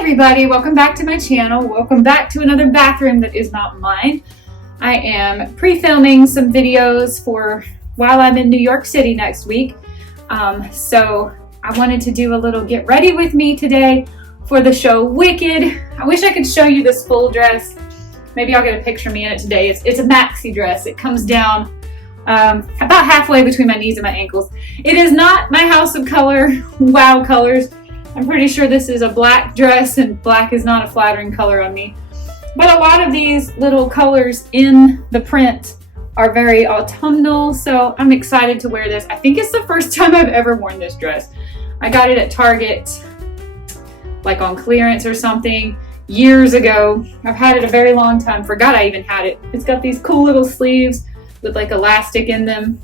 everybody, welcome back to my channel. Welcome back to another bathroom that is not mine. I am pre-filming some videos for while I'm in New York City next week. So I wanted to do a little get ready with me today for the show Wicked. I wish I could show you this full dress. Maybe I'll get a picture of me in it today. It's a maxi dress. It comes down about halfway between my knees and my ankles. It is not my House of Color wow colors. I'm pretty sure this is a black dress, and black is not a flattering color on me. But a lot of these little colors in the print are very autumnal, so I'm excited to wear this. I think it's the first time I've ever worn this dress. I got it at Target, like on clearance or something, years ago. I've had it a very long time, forgot I even had it. It's got these cool little sleeves with like elastic in them.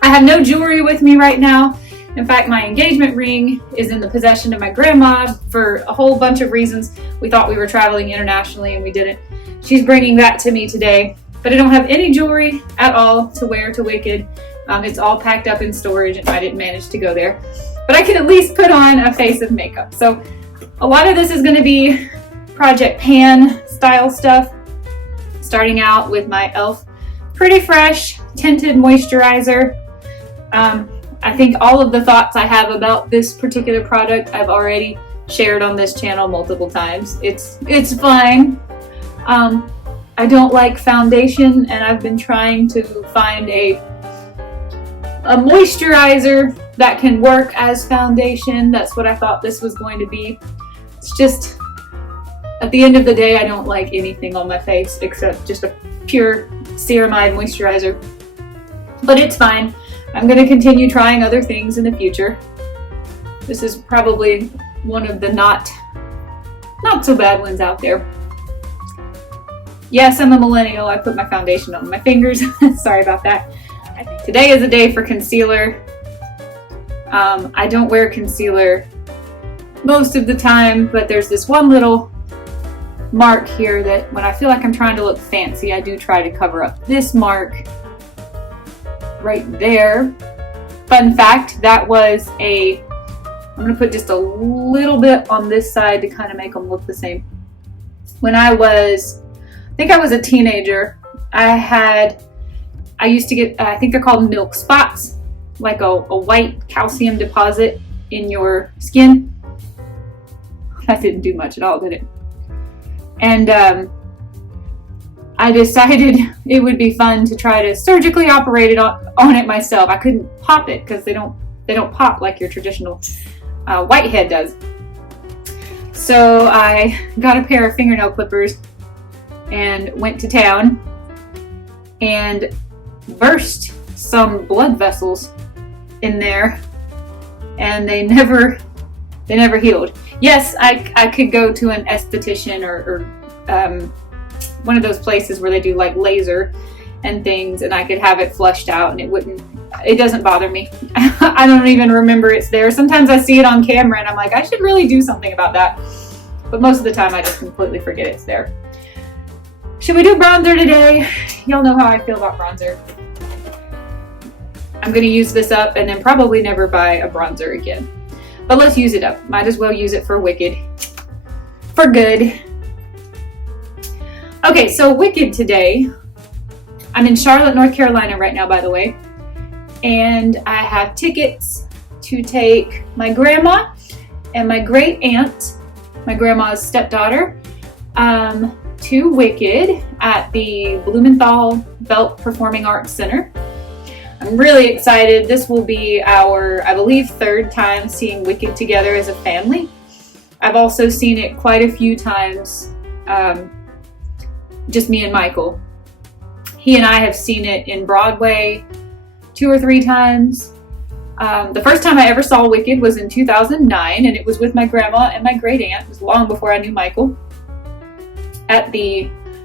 I have no jewelry with me right now. In fact, my engagement ring is in the possession of my grandma for a whole bunch of reasons. We thought we were traveling internationally and we didn't. She's bringing that to me today. But I don't have any jewelry at all to wear to Wicked. It's all packed up in storage and I didn't manage to go there. But I can at least put on a face of makeup. So a lot of this is going to be Project Pan style stuff. Starting out with my e.l.f. Pretty Fresh Tinted Moisturizer. I think all of the thoughts I have about this particular product I've already shared on this channel multiple times. It's fine. I don't like foundation, and I've been trying to find a moisturizer that can work as foundation. That's what I thought this was going to be. It's just, at the end of the day, I don't like anything on my face except just a pure ceramide moisturizer. But it's fine. I'm going to continue trying other things in the future. This is probably one of the not so bad ones out there. Yes, I'm a millennial. I put my foundation on my fingers. Sorry about that. Today is a day for concealer. I don't wear concealer most of the time, but there's this one little mark here that when I feel like I'm trying to look fancy, I do try to cover up. This mark right there. Fun fact, that was I'm going to put just a little bit on this side to kind of make them look the same. When I think I was a teenager, I used to get, I think they're called milk spots, like a white calcium deposit in your skin. That didn't do much at all, did it? And I decided it would be fun to try to surgically operate it on it myself. I couldn't pop it because they don't pop like your traditional whitehead does. So I got a pair of fingernail clippers and went to town and burst some blood vessels in there, and they never healed. Yes, I could go to an esthetician or one of those places where they do like laser and things, and I could have it flushed out and it doesn't bother me. I don't even remember it's there. Sometimes I see it on camera and I'm like, I should really do something about that. But most of the time I just completely forget it's there. Should we do bronzer today? Y'all know how I feel about bronzer. I'm going to use this up and then probably never buy a bronzer again. But let's use it up. Might as well use it for Wicked. For good. Okay, so Wicked today. I'm in Charlotte, North Carolina right now, by the way. And I have tickets to take my grandma and my great aunt, my grandma's stepdaughter, to Wicked at the Blumenthal Belt Performing Arts Center. I'm really excited. This will be our, I believe, third time seeing Wicked together as a family. I've also seen it quite a few times, just me and Michael. He and I have seen it in Broadway 2 or 3 times. The first time I ever saw Wicked was in 2009, and it was with my grandma and my great aunt. It was long before I knew Michael. At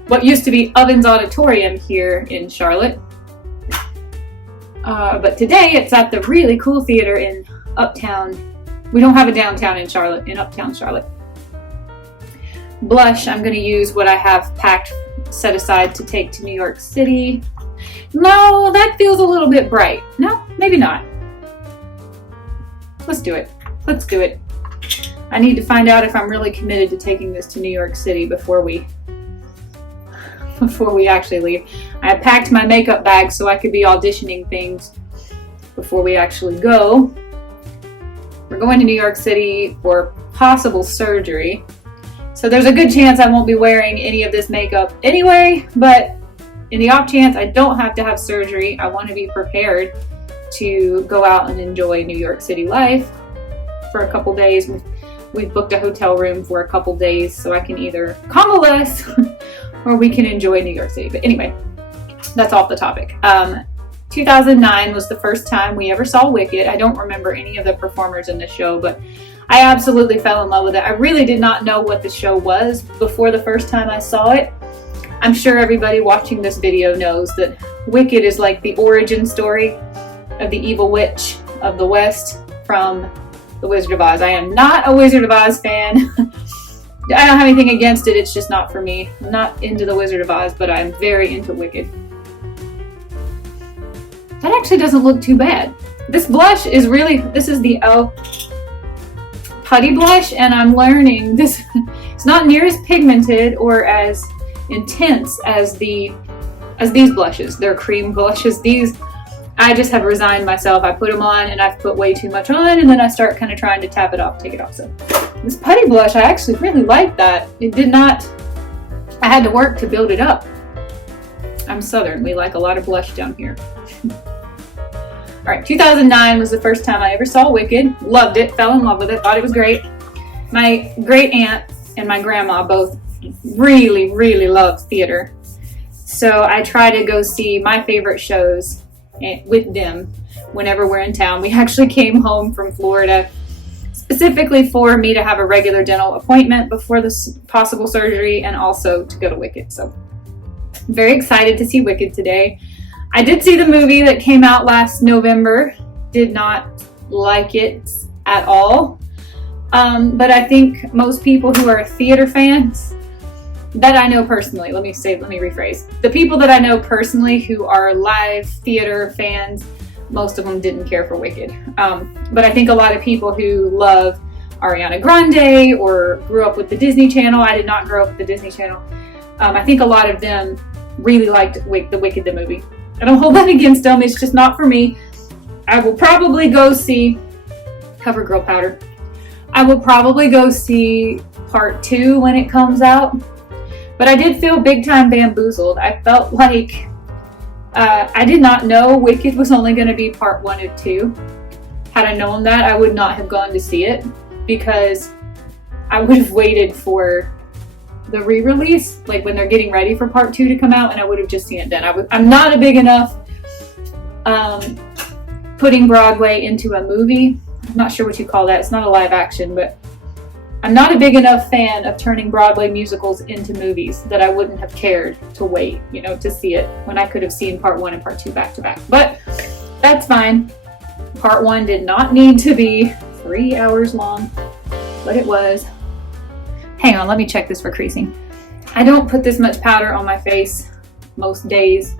what used to be Ovens Auditorium here in Charlotte. But today it's at the really cool theater in Uptown. We don't have a downtown in Charlotte, in Uptown Charlotte. Blush, I'm going to use what I have set aside to take to New York City. No, that feels a little bit bright. No, maybe not. Let's do it. I need to find out if I'm really committed to taking this to New York City before we actually leave. I packed my makeup bag so I could be auditioning things before we actually go. We're going to New York City for possible surgery. So there's a good chance I won't be wearing any of this makeup anyway, but in the off chance I don't have to have surgery, I want to be prepared to go out and enjoy New York City life for a couple days. We've booked a hotel room for a couple days so I can either convalesce or we can enjoy New York City. But anyway, that's off the topic. 2009 was the first time we ever saw Wicked. I don't remember any of the performers in the show, but I absolutely fell in love with it. I really did not know what the show was before the first time I saw it. I'm sure everybody watching this video knows that Wicked is like the origin story of the evil witch of the West from The Wizard of Oz. I am not a Wizard of Oz fan. I don't have anything against it, it's just not for me. I'm not into The Wizard of Oz, but I'm very into Wicked. That actually doesn't look too bad. This blush is really, this is the Putty blush, and I'm learning this, it's not near as pigmented or as intense as these blushes. They're cream blushes. These, I just have resigned myself. I put them on and I've put way too much on, and then I start kind of trying to tap it off, take it off. So this Putty blush, I actually really like that. It did not, I had to work to build it up. I'm Southern, we like a lot of blush down here. All right, 2009 was the first time I ever saw Wicked. Loved it, fell in love with it, thought it was great. My great aunt and my grandma both really, really love theater. So I try to go see my favorite shows with them whenever we're in town. We actually came home from Florida specifically for me to have a regular dental appointment before this possible surgery and also to go to Wicked. So I'm very excited to see Wicked today. I did see the movie that came out last November. Did not like it at all. But I think most people who are theater fans that I know personally, let me rephrase. The people that I know personally who are live theater fans, most of them didn't care for Wicked. But I think a lot of people who love Ariana Grande or grew up with the Disney Channel, I did not grow up with the Disney Channel, I think a lot of them really liked the Wicked the movie. I don't hold that against them, it's just not for me. I will probably go see CoverGirl Powder. I will probably go see part 2 when it comes out. But I did feel big time bamboozled. I felt like I did not know Wicked was only going to be part 1 of 2. Had I known that, I would not have gone to see it because I would have waited for the re-release, like when they're getting ready for part 2 to come out, and I would have just seen it then. I'm not a big enough putting Broadway into a movie. I'm not sure what you call that. It's not a live action, but I'm not a big enough fan of turning Broadway musicals into movies that I wouldn't have cared to wait, to see it when I could have seen part 1 and part 2 back to back. But that's fine. Part 1 did not need to be 3 hours long, but it was. Hang on, let me check this for creasing. I don't put this much powder on my face most days,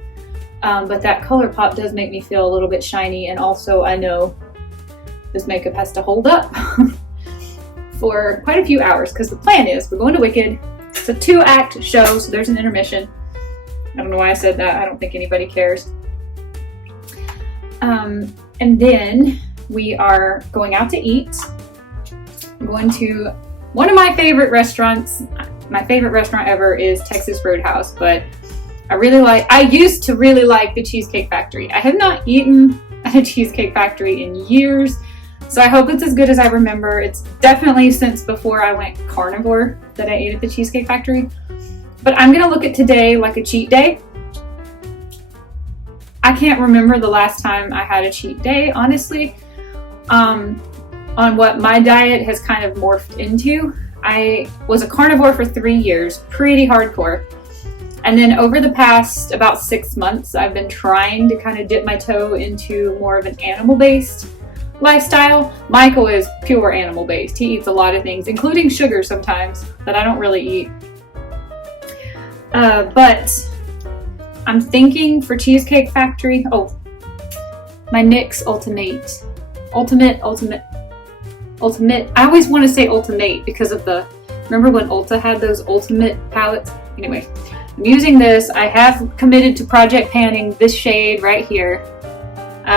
but that ColourPop does make me feel a little bit shiny, and also I know this makeup has to hold up for quite a few hours because the plan is we're going to Wicked. It's a 2-act show, so there's an intermission. I don't know why I said that. I don't think anybody cares. And then we are going out to eat. I'm going to one of my favorite restaurants. My favorite restaurant ever is Texas Roadhouse, but I used to really like the Cheesecake Factory. I have not eaten at a Cheesecake Factory in years. So I hope it's as good as I remember. It's definitely since before I went carnivore that I ate at the Cheesecake Factory. But I'm gonna look at today like a cheat day. I can't remember the last time I had a cheat day, honestly. On what my diet has kind of morphed into. I was a carnivore for 3 years, pretty hardcore. And then over the past about 6 months, I've been trying to kind of dip my toe into more of an animal-based lifestyle. Michael is pure animal based. He eats a lot of things, including sugar sometimes, that I don't really eat. But I'm thinking for Cheesecake Factory, my NYX Ultimate Ultimate. I always want to say Ultimate because of remember when Ulta had those Ultimate palettes? Anyway, I'm using this. I have committed to project panning this shade right here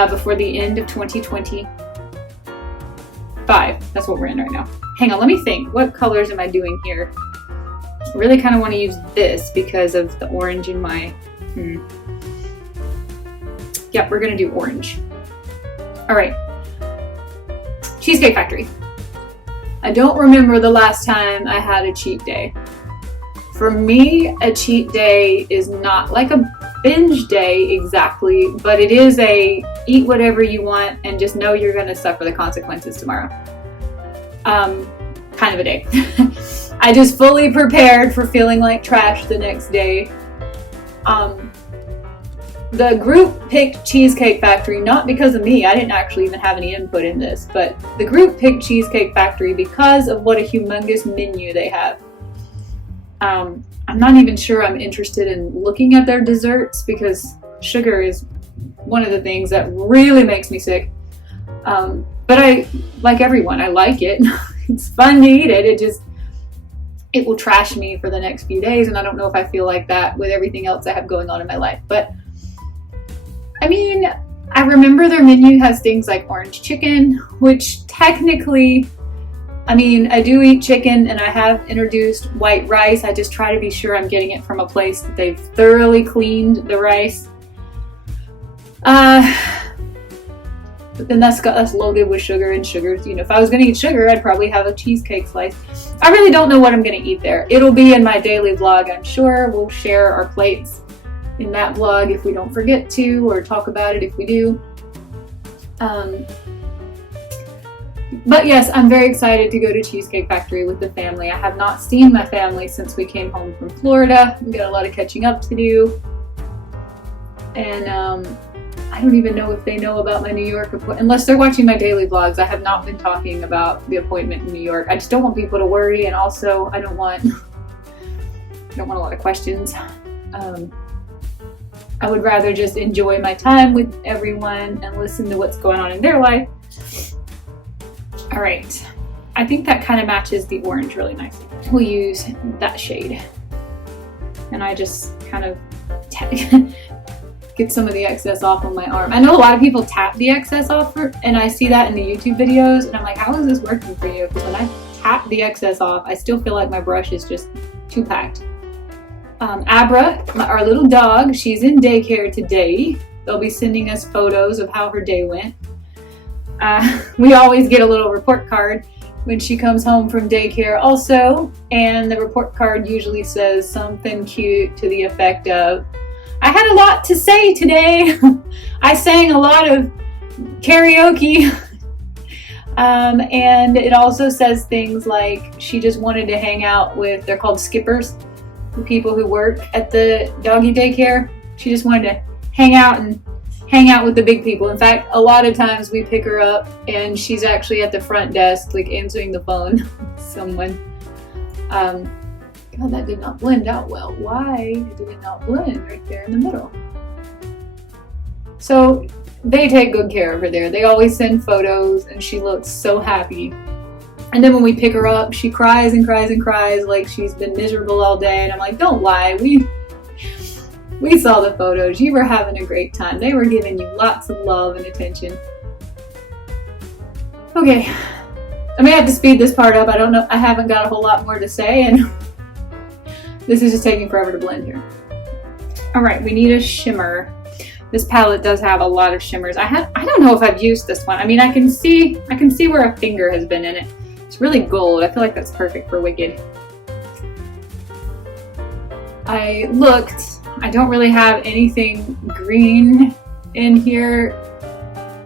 before the end of 2025. That's what we're in right now. Hang on, let me think. What colors am I doing here? I really kind of want to use this because of the orange in my... Yep, we're going to do orange. All right. Cheesecake Factory. I don't remember the last time I had a cheat day. For me, a cheat day is not like a binge day exactly, but it is a eat whatever you want and just know you're going to suffer the consequences tomorrow. Kind of a day. I just fully prepared for feeling like trash the next day. The group picked Cheesecake Factory not because of me. I didn't actually even have any input in this, but the group picked Cheesecake Factory because of what a humongous menu they have. I'm not even sure I'm interested in looking at their desserts because sugar is one of the things that really makes me sick. But I, like everyone, I like it. It's fun to eat it. It will trash me for the next few days, and I don't know if I feel like that with everything else I have going on in my life. But I mean, I remember their menu has things like orange chicken, which technically, I mean, I do eat chicken and I have introduced white rice. I just try to be sure I'm getting it from a place that they've thoroughly cleaned the rice. But then that's loaded with sugar, and sugars, you know, if I was going to eat sugar, I'd probably have a cheesecake slice. I really don't know what I'm going to eat there. It'll be in my daily vlog, I'm sure. We'll share our plates in that vlog if we don't forget to, or talk about it if we do. But yes, I'm very excited to go to Cheesecake Factory with the family. I have not seen my family since we came home from Florida. We got a lot of catching up to do. And I don't even know if they know about my New York appointment. Unless they're watching my daily vlogs, I have not been talking about the appointment in New York. I just don't want people to worry, and also I don't want a lot of questions. I would rather just enjoy my time with everyone and listen to what's going on in their life. All right, I think that kind of matches the orange really nicely. We'll use that shade. And I just kind of get some of the excess off on my arm. I know a lot of people tap the excess off, and I see that in the YouTube videos, and I'm like, how is this working for you? Because when I tap the excess off, I still feel like my brush is just too packed. Abra, our little dog, she's in daycare today. They'll be sending us photos of how her day went. We always get a little report card when she comes home from daycare also, and the report card usually says something cute to the effect of, I had a lot to say today. I sang a lot of karaoke. And it also says things like she just wanted to hang out with, they're called skippers, the people who work at the doggy daycare. She just wanted to hang out with the big people. In fact, a lot of times we pick her up and she's actually at the front desk, like answering the phone with someone. God, that did not blend out well. Why did it not blend right there in the middle? So they take good care of her there. They always send photos and she looks so happy. And then when we pick her up, she cries and cries and cries like she's been miserable all day. And I'm like, don't lie. We saw the photos. You were having a great time. They were giving you lots of love and attention. Okay. I may have to speed this part up. I don't know. I haven't got a whole lot more to say, and this is just taking forever to blend here. All right, we need a shimmer. This palette does have a lot of shimmers. I don't know if I've used this one. I mean, I can see where a finger has been in it. It's really gold. I feel like that's perfect for Wicked. I looked. I don't really have anything green in here.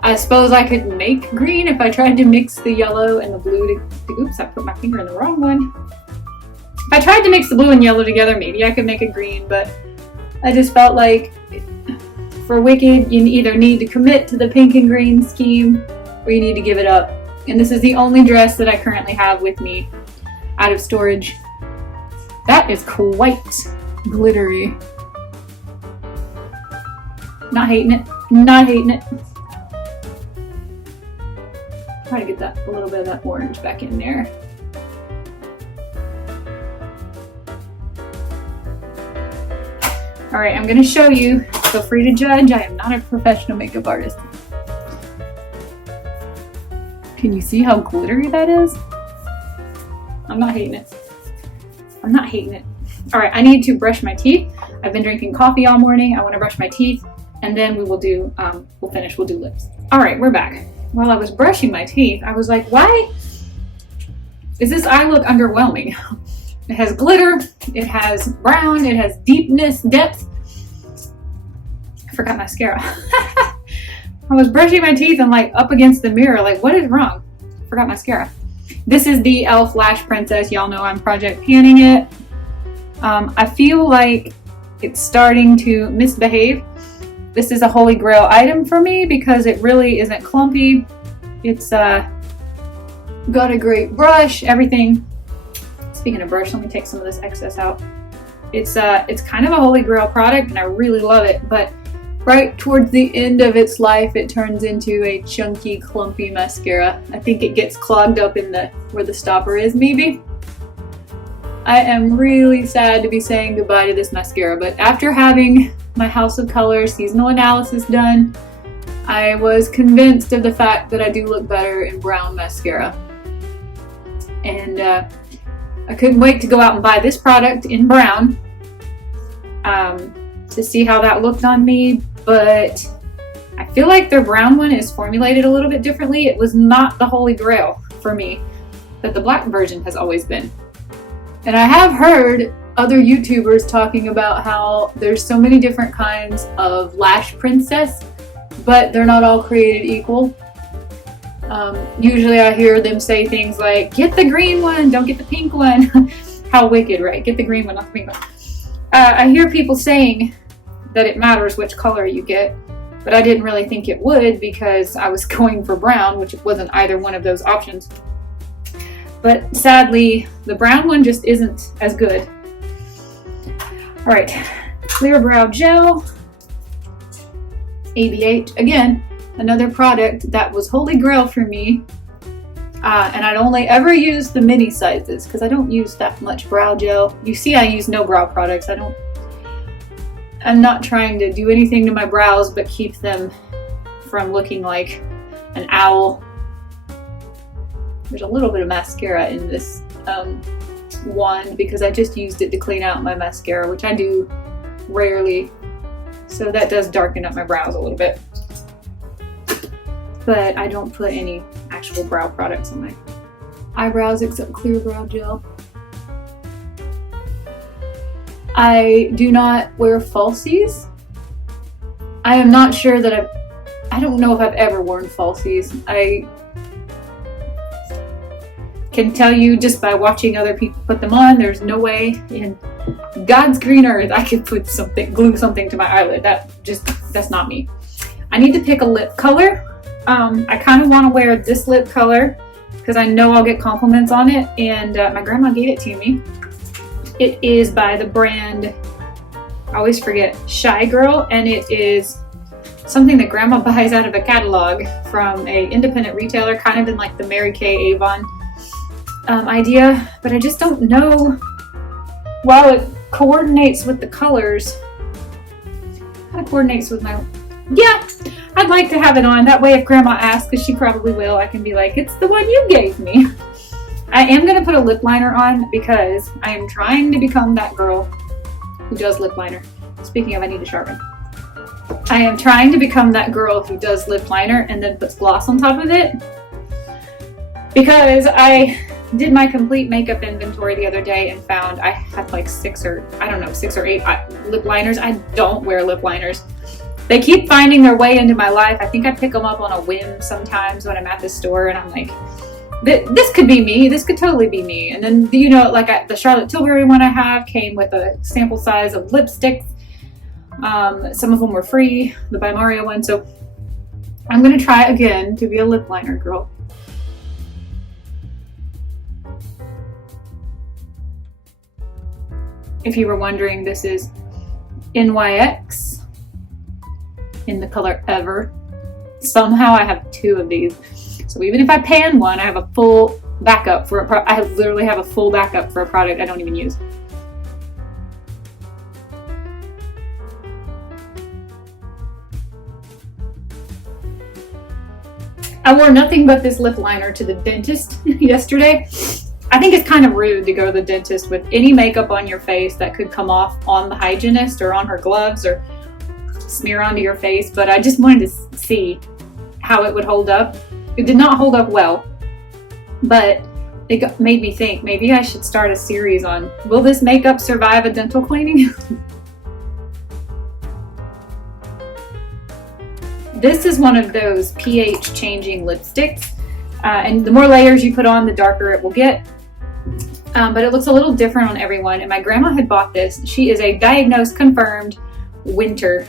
I suppose I could make green if I tried to mix the yellow and the blue oops, I put my finger in the wrong one. If I tried to mix the blue and yellow together, maybe I could make a green, but I just felt like for Wicked, you either need to commit to the pink and green scheme or you need to give it up. And this is the only dress that I currently have with me out of storage. That is quite glittery. Not hating it. Not hating it. Try to get that a little bit of that orange back in there. All right, I'm gonna show you. Feel free to judge. I am not a professional makeup artist. Can you see how glittery that is? I'm not hating it. I'm not hating it. All right, I need to brush my teeth. I've been drinking coffee all morning. I want to brush my teeth, and then we will do, we'll do lips. All right, we're back. While I was brushing my teeth, I was like, why is this eye look underwhelming? It has glitter, it has brown, it has deepness, depth. I forgot mascara. I was brushing my teeth and like up against the mirror, like what is wrong? I forgot mascara. This is the e.l.f. Lash Princess. Y'all know I'm project panning it. I feel like it's starting to misbehave. This is a holy grail item for me because it really isn't clumpy. It's got a great brush, everything. Speaking of brush, let me take some of this excess out. It's kind of a holy grail product and I really love it, but right towards the end of its life, it turns into a chunky, clumpy mascara. I think it gets clogged up in where the stopper is, maybe. I am really sad to be saying goodbye to this mascara, but after having my House of Colors seasonal analysis done, I was convinced of the fact that I do look better in brown mascara. And I couldn't wait to go out and buy this product in brown to see how that looked on me, but I feel like their brown one is formulated a little bit differently. It was not the holy grail for me that the black version has always been. And I have heard other YouTubers talking about how there's so many different kinds of Lash Princess, but they're not all created equal. Usually I hear them say things like, get the green one, don't get the pink one. How wicked, right? Get the green one, not the pink one. I hear people saying that it matters which color you get, but I didn't really think it would because I was going for brown, which wasn't either one of those options. But sadly, the brown one just isn't as good. All right, Clear Brow Gel, ABH. Again, another product that was holy grail for me. And I'd only ever use the mini sizes because I don't use that much brow gel. You see I use no brow products. I'm not trying to do anything to my brows but keep them from looking like an owl. There's a little bit of mascara in this wand because I just used it to clean out my mascara, which I do rarely. So that does darken up my brows a little bit. But I don't put any actual brow products on my eyebrows except Clear Brow Gel. I do not wear falsies. I am not sure that I don't know if I've ever worn falsies. I can tell you just by watching other people put them on, there's no way in God's green earth I could glue something to my eyelid. That's not me. I need to pick a lip color. I kind of want to wear this lip color because I know I'll get compliments on it, and my grandma gave it to me. It is by the brand, I always forget, Shy Girl, and it is something that grandma buys out of a catalog from an independent retailer, kind of in like the Mary Kay Avon idea, but I just don't know. While it coordinates with the colors, kind of coordinates with my, yeah, I'd like to have it on. That way if grandma asks, because she probably will, I can be like, it's the one you gave me. I am going to put a lip liner on because I am trying to become that girl who does lip liner. Speaking of, I need to sharpen. I am trying to become that girl who does lip liner and then puts gloss on top of it. Because I did my complete makeup inventory the other day and found I had like 6 or 8 lip liners. I don't wear lip liners. They keep finding their way into my life. I think I pick them up on a whim sometimes when I'm at the store and I'm like, this could be me. This could totally be me. And then, you know, like the Charlotte Tilbury one I have came with a sample size of lipsticks. Some of them were free, the By Mario one. So I'm going to try again to be a lip liner girl. If you were wondering, this is NYX in the color Ever. Somehow I have 2 of these. So even if I pan one, I have a full backup for I literally have a full backup for a product I don't even use. I wore nothing but this lip liner to the dentist yesterday. I think it's kind of rude to go to the dentist with any makeup on your face that could come off on the hygienist or on her gloves or smear onto your face, but I just wanted to see how it would hold up. It did not hold up well, but it made me think maybe I should start a series on, will this makeup survive a dental cleaning? This is one of those pH changing lipsticks, and the more layers you put on, the darker it will get. But it looks a little different on everyone, and my grandma had bought this. She is a diagnosed, confirmed winter,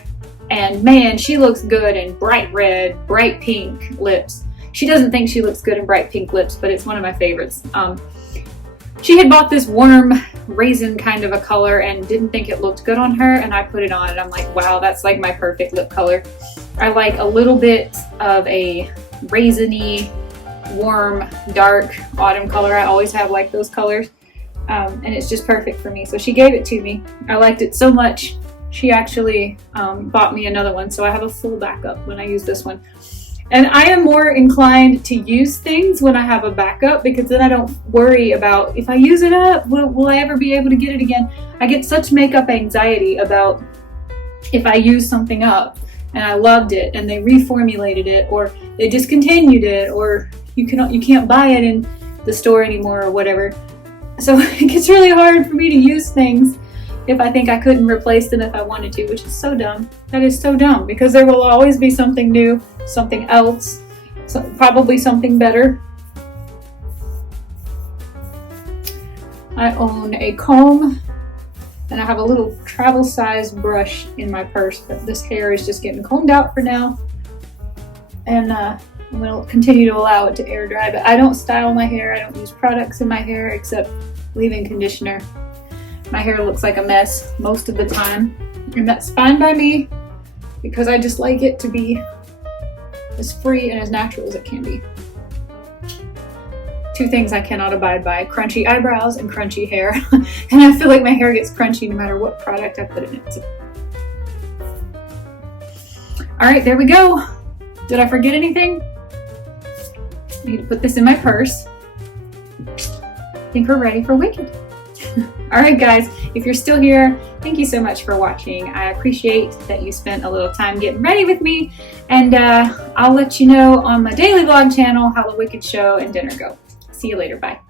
and man, she looks good in bright red, bright pink lips. She doesn't think she looks good in bright pink lips, but it's one of my favorites. She had bought this warm raisin kind of a color and didn't think it looked good on her, and I put it on and I'm like, wow, that's like my perfect lip color. I like a little bit of a raisiny, warm, dark autumn color. I always have like those colors, and it's just perfect for me. So she gave it to me. I liked it so much, she actually bought me another one, so I have a full backup when I use this one. And I am more inclined to use things when I have a backup, because then I don't worry about if I use it up, will I ever be able to get it again? I get such makeup anxiety about if I use something up and I loved it and they reformulated it or they discontinued it or you can't buy it in the store anymore or whatever. So it gets really hard for me to use things if I think I couldn't replace them if I wanted to, which is so dumb. That is so dumb, because there will always be something new, something else, probably something better. I own a comb and I have a little travel size brush in my purse, but this hair is just getting combed out for now. And I'm going to continue to allow it to air dry, but I don't style my hair. I don't use products in my hair except leave-in conditioner. My hair looks like a mess most of the time, and that's fine by me because I just like it to be as free and as natural as it can be. Two things I cannot abide by: crunchy eyebrows and crunchy hair. And I feel like my hair gets crunchy no matter what product I put in it. So. All right, there we go. Did I forget anything? I need to put this in my purse. I think we're ready for Wicked. All right, guys, if you're still here, thank you so much for watching. I appreciate that you spent a little time getting ready with me, and I'll let you know on my daily vlog channel how the Wicked show and dinner go. See you later. Bye.